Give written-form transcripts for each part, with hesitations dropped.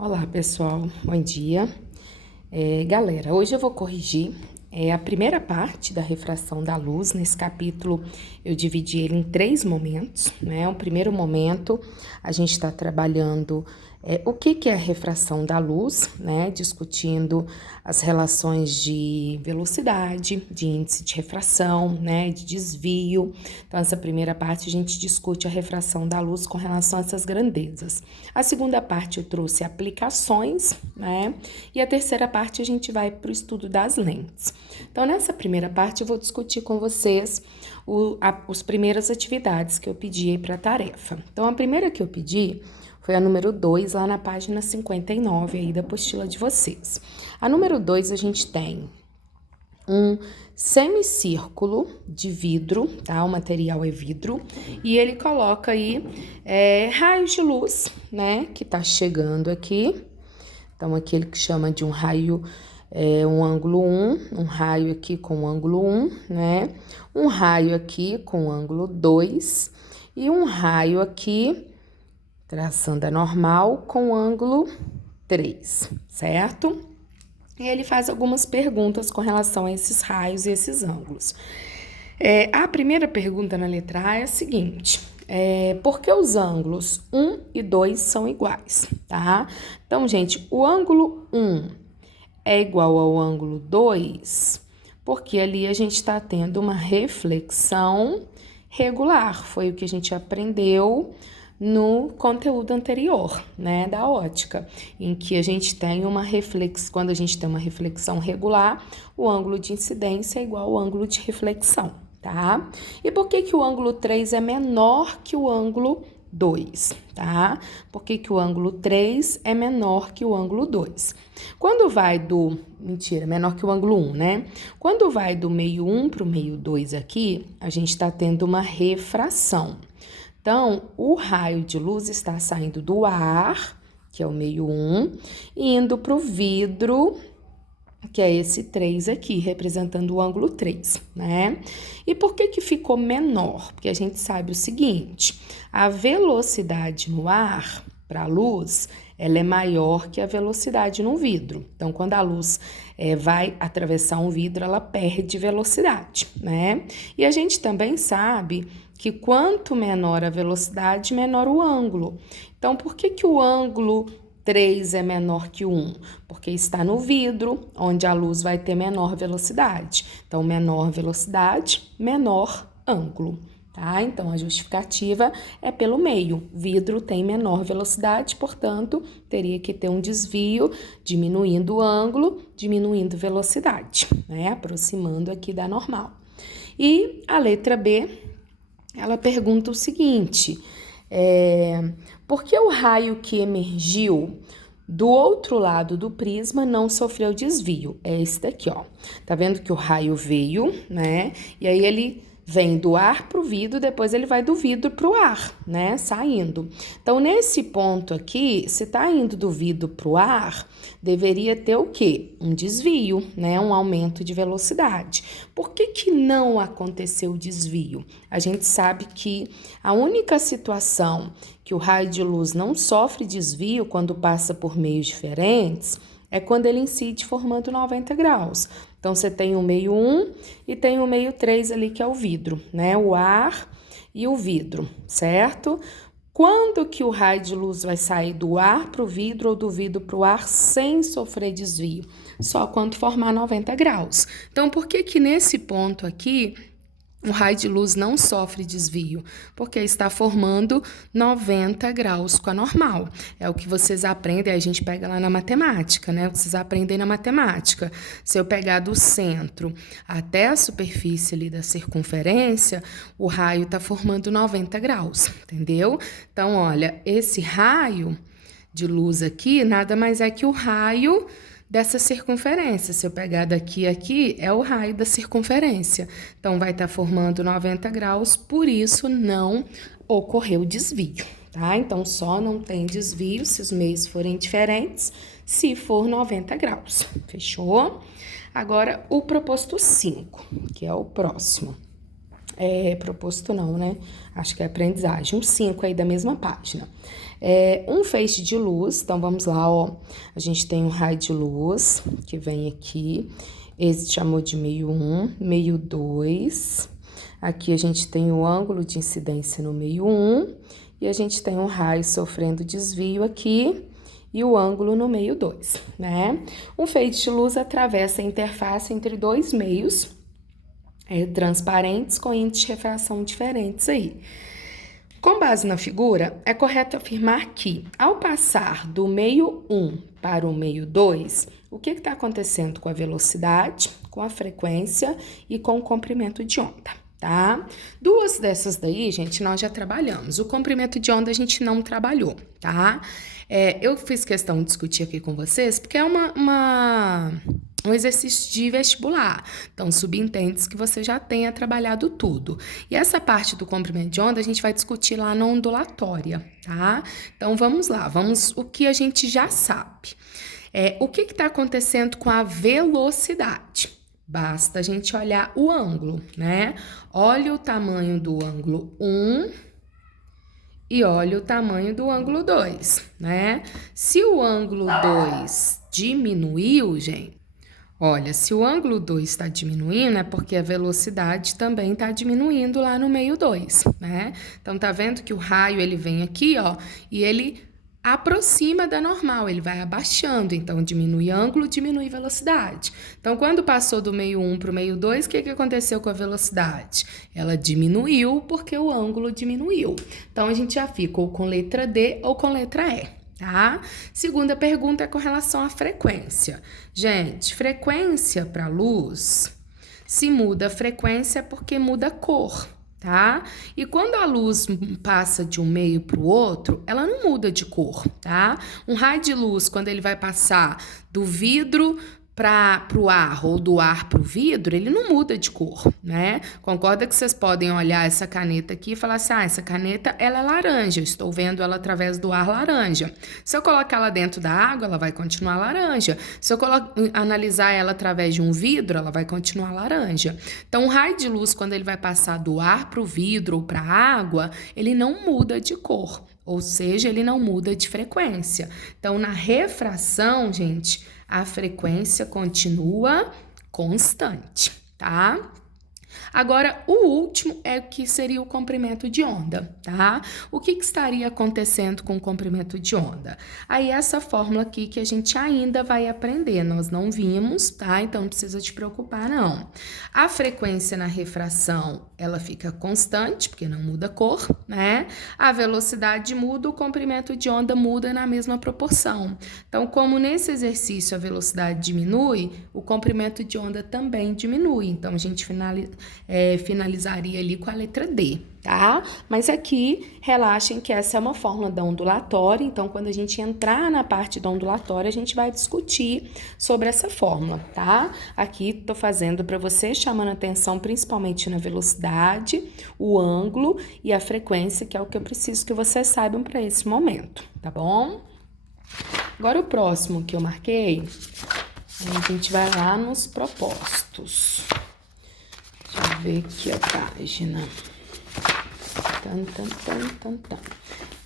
Olá, pessoal, bom dia. Galera, hoje eu vou corrigir a primeira parte da refração da luz. Nesse capítulo eu dividi ele em 3 momentos, né? O primeiro momento a gente está trabalhando o que é a refração da luz, né? Discutindo as relações de velocidade, de índice de refração, né? De desvio. Então, essa primeira parte a gente discute a refração da luz com relação a essas grandezas. A segunda parte eu trouxe aplicações, né? E a terceira parte a gente vai para o estudo das lentes. Então, nessa primeira parte eu vou discutir com vocês as primeiras atividades que eu pedi para a tarefa. Então, a primeira que eu pedi foi a número 2, lá na página 59 aí da apostila de vocês. A número 2 a gente tem um semicírculo de vidro, tá? O material é vidro, e ele coloca aí raios de luz, né? Que tá chegando aqui. Então, aquele que chama de um raio, um ângulo 1, um raio aqui com ângulo 1, né? Um raio aqui com ângulo 2 e um raio aqui, traçando a normal, com ângulo 3, certo? E ele faz algumas perguntas com relação a esses raios e esses ângulos. A primeira pergunta na letra A é a seguinte: por que os ângulos 1 e 2 são iguais, tá? Então, gente, o ângulo 1 é igual ao ângulo 2, porque ali a gente está tendo uma reflexão regular. Foi o que a gente aprendeu no conteúdo anterior, né, da ótica, em que a gente tem quando a gente tem uma reflexão regular, o ângulo de incidência é igual ao ângulo de reflexão, tá? E por que o ângulo 3 é menor que o ângulo 2, tá? Por que o ângulo 3 é menor que o ângulo 2? Quando vai menor que o ângulo 1, né? Quando vai do meio 1 para o meio 2 aqui, a gente está tendo uma refração. Então, o raio de luz está saindo do ar, que é o meio 1, e indo para o vidro, que é esse 3 aqui, representando o ângulo 3, né? E por que ficou menor? Porque a gente sabe o seguinte: a velocidade no ar para a luz, ela é maior que a velocidade no vidro. Então, quando a luz vai atravessar um vidro, ela perde velocidade, né? E a gente também sabe que quanto menor a velocidade, menor o ângulo. Então, por que o ângulo 3 é menor que o 1? Porque está no vidro, onde a luz vai ter menor velocidade. Então, menor velocidade, menor ângulo, tá? Então, a justificativa é pelo meio. Vidro tem menor velocidade, portanto, teria que ter um desvio, diminuindo o ângulo, diminuindo velocidade, né? Aproximando aqui da normal. E a letra B, ela pergunta o seguinte: por que o raio que emergiu do outro lado do prisma não sofreu desvio? É esse daqui, ó. Tá vendo que o raio veio, né? E aí ele vem do ar pro vidro, depois ele vai do vidro pro ar, né? Saindo. Então, nesse ponto aqui, se tá indo do vidro pro ar, deveria ter o quê? Um desvio, né? Um aumento de velocidade. Por que não aconteceu o desvio? A gente sabe que a única situação que o raio de luz não sofre desvio quando passa por meios diferentes é quando ele incide formando 90 graus. Então, você tem o meio 1 e tem o meio 3 ali, que é o vidro, né? O ar e o vidro, certo? Quando que o raio de luz vai sair do ar para o vidro ou do vidro para o ar sem sofrer desvio? Só quando formar 90 graus. Então, por que nesse ponto aqui o raio de luz não sofre desvio? Porque está formando 90 graus com a normal. É o que vocês aprendem, a gente pega lá na matemática, né? Vocês aprendem na matemática. Se eu pegar do centro até a superfície ali da circunferência, o raio está formando 90 graus, entendeu? Então, olha, esse raio de luz aqui nada mais é que o raio dessa circunferência. Se eu pegar daqui a aqui, é o raio da circunferência. Então, vai estar formando 90 graus, por isso não ocorreu desvio, tá? Então, só não tem desvio se os meios forem diferentes, se for 90 graus. Fechou? Agora, o proposto 5, que é o próximo. proposto não, né? Acho que é aprendizagem. Um 5 aí da mesma página. Um feixe de luz, então vamos lá, ó. A gente tem um raio de luz que vem aqui. Esse chamou de meio 1, meio 2. Aqui a gente tem o ângulo de incidência no meio 1. E a gente tem um raio sofrendo desvio aqui e o ângulo no meio 2, né? Um feixe de luz atravessa a interface entre dois meios transparentes com índices de refração diferentes aí. Com base na figura, é correto afirmar que, ao passar do meio 1 para o meio 2, o que está acontecendo com a velocidade, com a frequência e com o comprimento de onda, tá? Duas dessas daí, gente, nós já trabalhamos. O comprimento de onda a gente não trabalhou, tá? Eu fiz questão de discutir aqui com vocês porque é um exercício de vestibular. Então, subentende-se que você já tenha trabalhado tudo. E essa parte do comprimento de onda a gente vai discutir lá na ondulatória, tá? Então, vamos lá. O que a gente já sabe. O que está acontecendo com a velocidade? Basta a gente olhar o ângulo, né? Olha o tamanho do ângulo 1 e olha o tamanho do ângulo 2, né? Se o ângulo 2 diminuiu, gente, olha, se o ângulo 2 está diminuindo, é porque a velocidade também está diminuindo lá no meio 2, né? Então, tá vendo que o raio, ele vem aqui, ó, e ele aproxima da normal, ele vai abaixando, então diminui ângulo, diminui velocidade. Então, quando passou do meio 1 para o meio 2, o que aconteceu com a velocidade? Ela diminuiu porque o ângulo diminuiu. Então, a gente já fica ou com letra D ou com letra E, tá? Segunda pergunta é com relação à frequência. Gente, frequência para luz, se muda a frequência é porque muda a cor, tá? E quando a luz passa de um meio para o outro, ela não muda de cor, tá? Um raio de luz, quando ele vai passar do vidro para o ar ou do ar para o vidro, ele não muda de cor, né? Concorda que vocês podem olhar essa caneta aqui e falar assim, essa caneta, ela é laranja, eu estou vendo ela através do ar laranja. Se eu colocar ela dentro da água, ela vai continuar laranja. Se eu analisar ela através de um vidro, ela vai continuar laranja. Então, um raio de luz, quando ele vai passar do ar para o vidro ou para a água, ele não muda de cor, ou seja, ele não muda de frequência. Então, na refração, gente, a frequência continua constante, tá? Agora, o último é o que seria o comprimento de onda, tá? O que estaria acontecendo com o comprimento de onda? Aí, essa fórmula aqui que a gente ainda vai aprender, nós não vimos, tá? Então, não precisa te preocupar, não. A frequência na refração, ela fica constante, porque não muda a cor, né? A velocidade muda, o comprimento de onda muda na mesma proporção. Então, como nesse exercício a velocidade diminui, o comprimento de onda também diminui. Então, a gente finalizaria ali com a letra D, tá? Mas aqui, relaxem que essa é uma fórmula da ondulatória, então quando a gente entrar na parte da ondulatória, a gente vai discutir sobre essa fórmula, tá? Aqui tô fazendo para você, chamando atenção principalmente na velocidade, o ângulo e a frequência, que é o que eu preciso que vocês saibam para esse momento, tá bom? Agora o próximo que eu marquei, a gente vai lá nos propostos. Deixa eu ver aqui a página.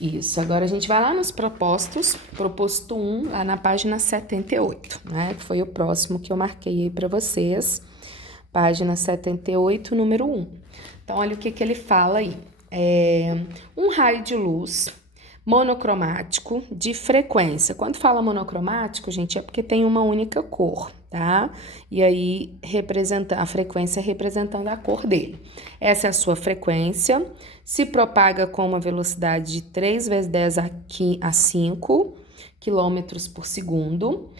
Isso, agora a gente vai lá nos propostos, proposto 1, lá na página 78, né? Que foi o próximo que eu marquei aí para vocês. Página 78, número 1. Então, olha o que ele fala aí. Um raio de luz monocromático de frequência. Quando fala monocromático, gente, é porque tem uma única cor, tá? E aí, a frequência representando a cor dele. Essa é a sua frequência. Se propaga com uma velocidade de 3 vezes 10 a 5 quilômetros por segundo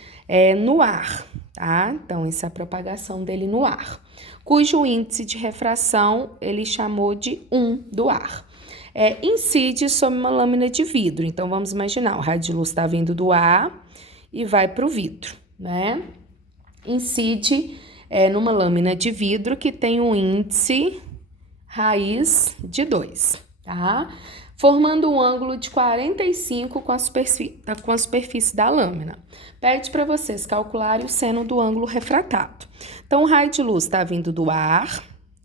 no ar, tá? Então, essa é a propagação dele no ar. Cujo índice de refração ele chamou de 1 do ar. Incide sobre uma lâmina de vidro. Então, vamos imaginar, o raio de luz está vindo do ar e vai para o vidro, né? Incide numa lâmina de vidro que tem um índice raiz de 2, tá? Formando um ângulo de 45 com a superfície da lâmina. Pede para vocês calcularem o seno do ângulo refratado. Então, o raio de luz está vindo do ar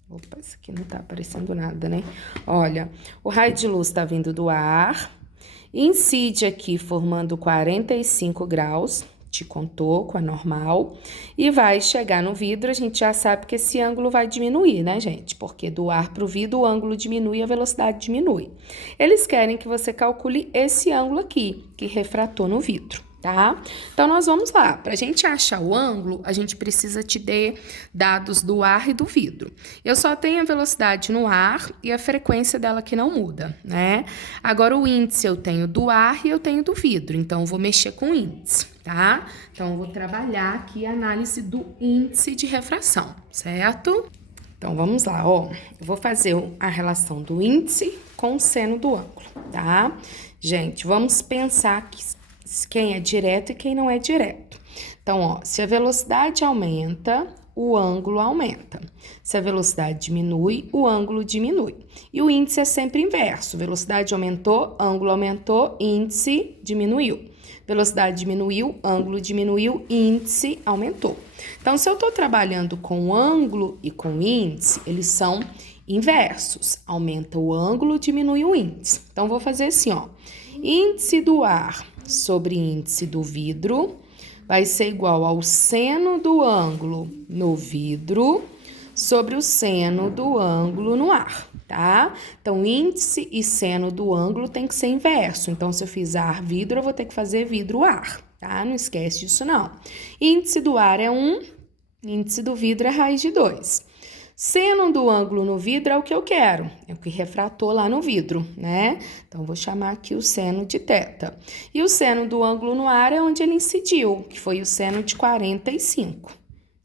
Opa, isso aqui não tá aparecendo nada, né? Olha, o raio de luz tá vindo do ar, incide aqui formando 45 graus, te contou com a normal, e vai chegar no vidro. A gente já sabe que esse ângulo vai diminuir, né, gente? Porque do ar para o vidro o ângulo diminui e a velocidade diminui. Eles querem que você calcule esse ângulo aqui, que refratou no vidro. Tá? Então, nós vamos lá. Para a gente achar o ângulo, a gente precisa te ter dados do ar e do vidro. Eu só tenho a velocidade no ar e a frequência dela que não muda, né? Agora, o índice eu tenho do ar e eu tenho do vidro, então eu vou mexer com o índice, tá? Então, eu vou trabalhar aqui a análise do índice de refração, certo? Então, vamos lá, ó. Eu vou fazer a relação do índice com o seno do ângulo, tá? Gente, vamos pensar que quem é direto e quem não é direto. Então, ó, se a velocidade aumenta, o ângulo aumenta. Se a velocidade diminui, o ângulo diminui. E o índice é sempre inverso. Velocidade aumentou, ângulo aumentou, índice diminuiu. Velocidade diminuiu, ângulo diminuiu, índice aumentou. Então, se eu estou trabalhando com ângulo e com índice, eles são inversos. Aumenta o ângulo, diminui o índice. Então, vou fazer assim, ó. Índice do ar sobre índice do vidro vai ser igual ao seno do ângulo no vidro sobre o seno do ângulo no ar, tá? Então, índice e seno do ângulo tem que ser inverso. Então, se eu fizer ar-vidro, eu vou ter que fazer vidro-ar, tá? Não esquece disso, não. Índice do ar é 1, índice do vidro é raiz de 2. Seno do ângulo no vidro é o que eu quero, é o que refratou lá no vidro, né? Então, vou chamar aqui o seno de θ. E o seno do ângulo no ar é onde ele incidiu, que foi o seno de 45, tá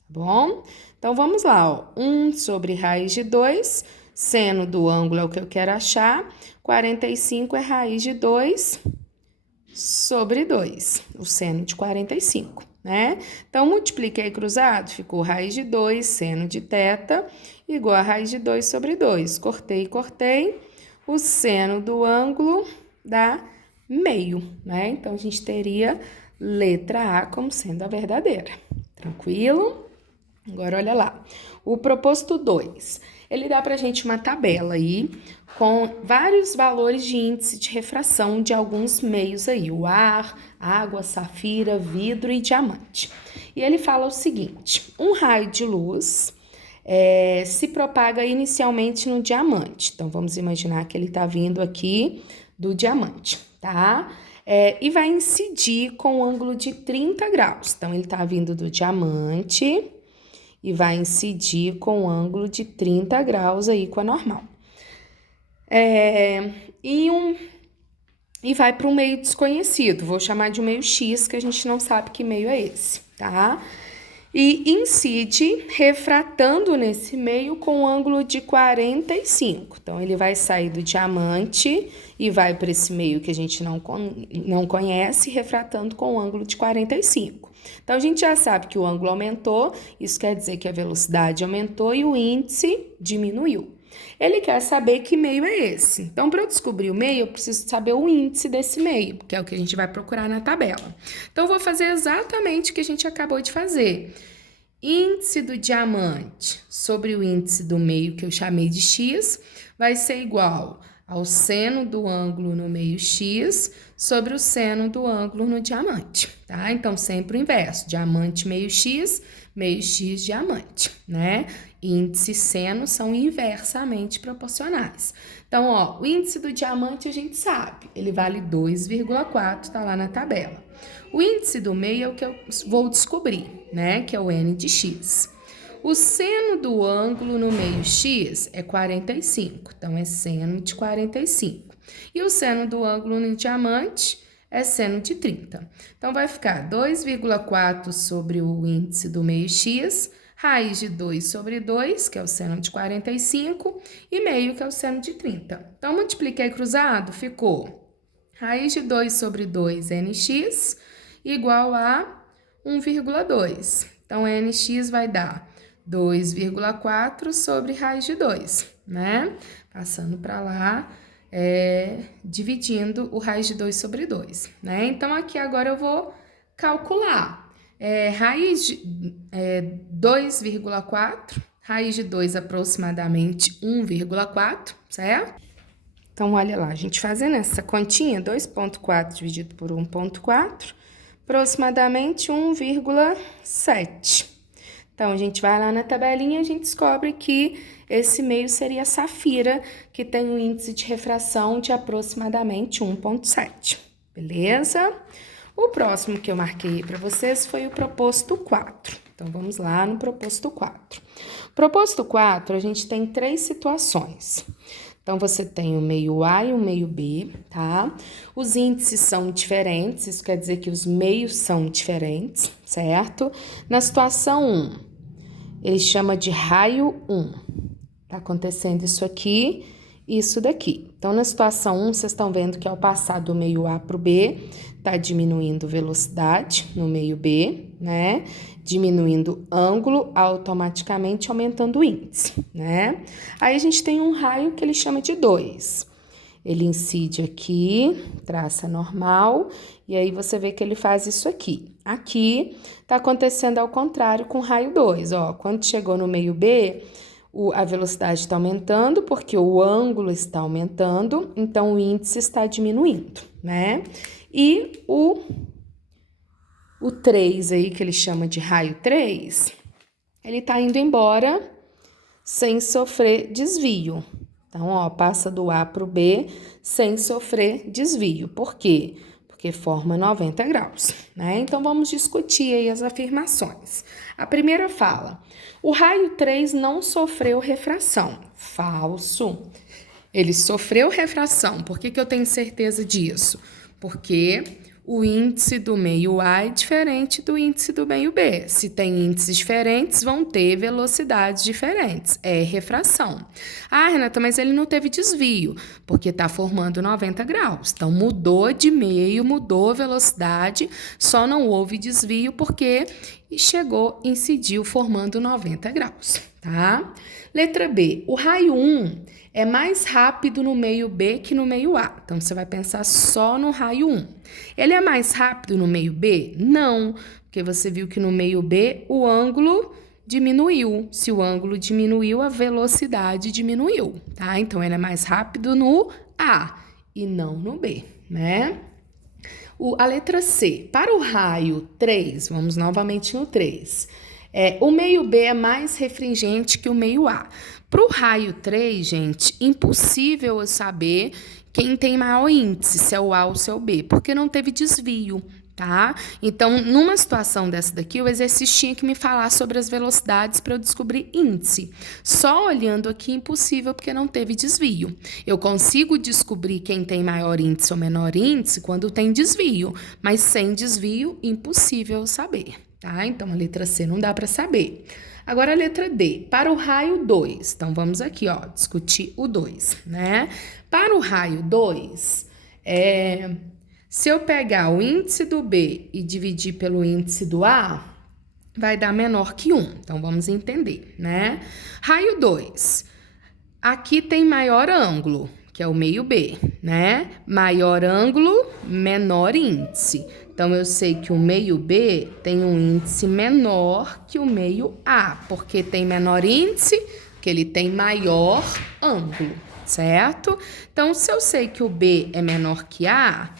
bom? Então, vamos lá, ó. 1 sobre raiz de 2, seno do ângulo é o que eu quero achar, 45 é raiz de 2 sobre 2, o seno de 45, né? Então, multipliquei cruzado, ficou raiz de 2, seno de θ, igual a raiz de 2 sobre 2. Cortei, o seno do ângulo dá meio, né? Então, a gente teria letra A como sendo a verdadeira. Tranquilo? Agora, olha lá. O proposto 2, ele dá pra gente uma tabela aí com vários valores de índice de refração de alguns meios aí, o ar, água, safira, vidro e diamante. E ele fala o seguinte, um raio de luz se propaga inicialmente no diamante. Então, vamos imaginar que ele tá vindo aqui do diamante, tá? E vai incidir com um ângulo de 30 graus. Então, ele tá vindo do diamante e vai incidir com um ângulo de 30 graus aí com a normal. E vai para um meio desconhecido, vou chamar de um meio X, que a gente não sabe que meio é esse, tá? E incide refratando nesse meio com um ângulo de 45. Então, ele vai sair do diamante e vai para esse meio que a gente não conhece, refratando com um ângulo de 45. Então, a gente já sabe que o ângulo aumentou, isso quer dizer que a velocidade aumentou e o índice diminuiu. Ele quer saber que meio é esse. Então, para eu descobrir o meio, eu preciso saber o índice desse meio, que é o que a gente vai procurar na tabela. Então, eu vou fazer exatamente o que a gente acabou de fazer. Índice do diamante sobre o índice do meio, que eu chamei de x, vai ser igual ao seno do ângulo no meio x sobre o seno do ângulo no diamante, tá? Então, sempre o inverso, diamante meio x diamante, né? Índice e seno são inversamente proporcionais. Então, ó, o índice do diamante a gente sabe, ele vale 2,4, tá lá na tabela. O índice do meio é o que eu vou descobrir, né? Que é o n de x. O seno do ângulo no meio x é 45, então é seno de 45. E o seno do ângulo no diamante é seno de 30. Então, vai ficar 2,4 sobre o índice do meio x, raiz de 2 sobre 2, que é o seno de 45, e meio, que é o seno de 30. Então, multipliquei cruzado, ficou raiz de 2 sobre 2, nx, igual a 1,2. Então, nx vai dar 2,4 sobre raiz de 2, né? Passando para lá, dividindo o raiz de 2 sobre 2, né? Então, aqui agora eu vou calcular. Raiz de 2,4 Raiz de 2 aproximadamente 1,4, certo? Então, olha lá, a gente fazendo essa continha, 2,4 dividido por 1,4, aproximadamente 1,7. Então, a gente vai lá na tabelinha e a gente descobre que esse meio seria a safira, que tem um índice de refração de aproximadamente 1,7, beleza? O próximo que eu marquei para vocês foi o proposto 4. Então, vamos lá no proposto 4. Proposto 4, a gente tem 3 situações. Então, você tem o meio A e o meio B, tá? Os índices são diferentes, isso quer dizer que os meios são diferentes, certo? Na situação 1, ele chama de raio 1. Tá acontecendo isso aqui e isso daqui. Então, na situação 1, vocês estão vendo que ao passar do meio A para o B, tá diminuindo velocidade no meio B, né? Diminuindo ângulo, automaticamente aumentando o índice, né? Aí a gente tem um raio que ele chama de 2. Ele incide aqui, traça normal, e aí você vê que ele faz isso aqui. Aqui tá acontecendo ao contrário com o raio 2, ó. Quando chegou no meio B, a velocidade está aumentando porque o ângulo está aumentando, então o índice está diminuindo, né? E o 3 aí, que ele chama de raio 3, ele está indo embora sem sofrer desvio. Então, ó, passa do A para o B sem sofrer desvio. Por quê? Porque forma 90 graus, né? Então, vamos discutir aí as afirmações. A primeira fala, o raio 3 não sofreu refração. Falso. Ele sofreu refração. Por que eu tenho certeza disso? Porque o índice do meio A é diferente do índice do meio B. Se tem índices diferentes, vão ter velocidades diferentes. É refração. Ah, Renata, mas ele não teve desvio, porque está formando 90 graus. Então, mudou de meio, mudou a velocidade, só não houve desvio porque chegou, incidiu, formando 90 graus, tá? Letra B. O raio 1 é mais rápido no meio B que no meio A. Então, você vai pensar só no raio 1. Ele é mais rápido no meio B? Não, porque você viu que no meio B o ângulo diminuiu. Se o ângulo diminuiu, a velocidade diminuiu, tá? Então, ele é mais rápido no A e não no B, né? A letra C. Para o raio 3, vamos novamente no 3. O meio B é mais refringente que o meio A. Para o raio 3, gente, impossível eu saber quem tem maior índice, se é o A ou se é o B, porque não teve desvio, tá? Então, numa situação dessa daqui, o exercício tinha que me falar sobre as velocidades para eu descobrir índice. Só olhando aqui, impossível, porque não teve desvio. Eu consigo descobrir quem tem maior índice ou menor índice quando tem desvio, mas sem desvio, impossível saber, tá? Então, a letra C não dá para saber. Agora, a letra D, para o raio 2. Então, vamos aqui, ó, discutir o 2, né? Para o raio 2, se eu pegar o índice do B e dividir pelo índice do A, vai dar menor que 1. Então, vamos entender, né? Raio 2, aqui tem maior ângulo, que é o meio B, né? Maior ângulo, menor índice. Então, eu sei que o meio B tem um índice menor que o meio A, porque tem menor índice, que ele tem maior ângulo, certo? Então, se eu sei que o B é menor que A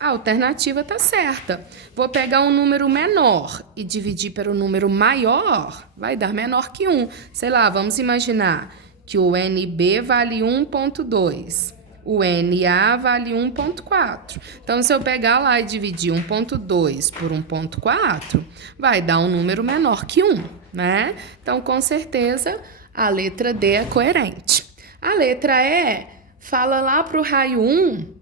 alternativa está certa. Vou pegar um número menor e dividir pelo número maior, vai dar menor que 1. Sei lá, vamos imaginar que o NB vale 1,2. O NA vale 1,4. Então, se eu pegar lá e dividir 1,2 por 1,4, vai dar um número menor que 1, né? Então, com certeza, a letra D é coerente. A letra E fala lá para o raio 1,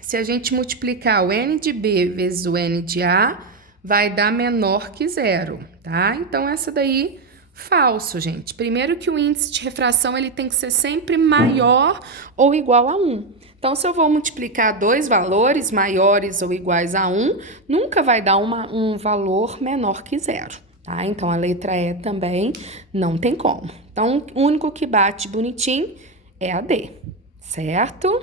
se a gente multiplicar o N de B vezes o N de A, vai dar menor que 0, tá? Então, essa daí, falso, gente. Primeiro que o índice de refração, ele tem que ser sempre maior ou igual a 1. Então, se eu vou multiplicar dois valores maiores ou iguais a 1, nunca vai dar um valor menor que 0, tá? Então, a letra E também não tem como. Então, o único que bate bonitinho é a D, certo?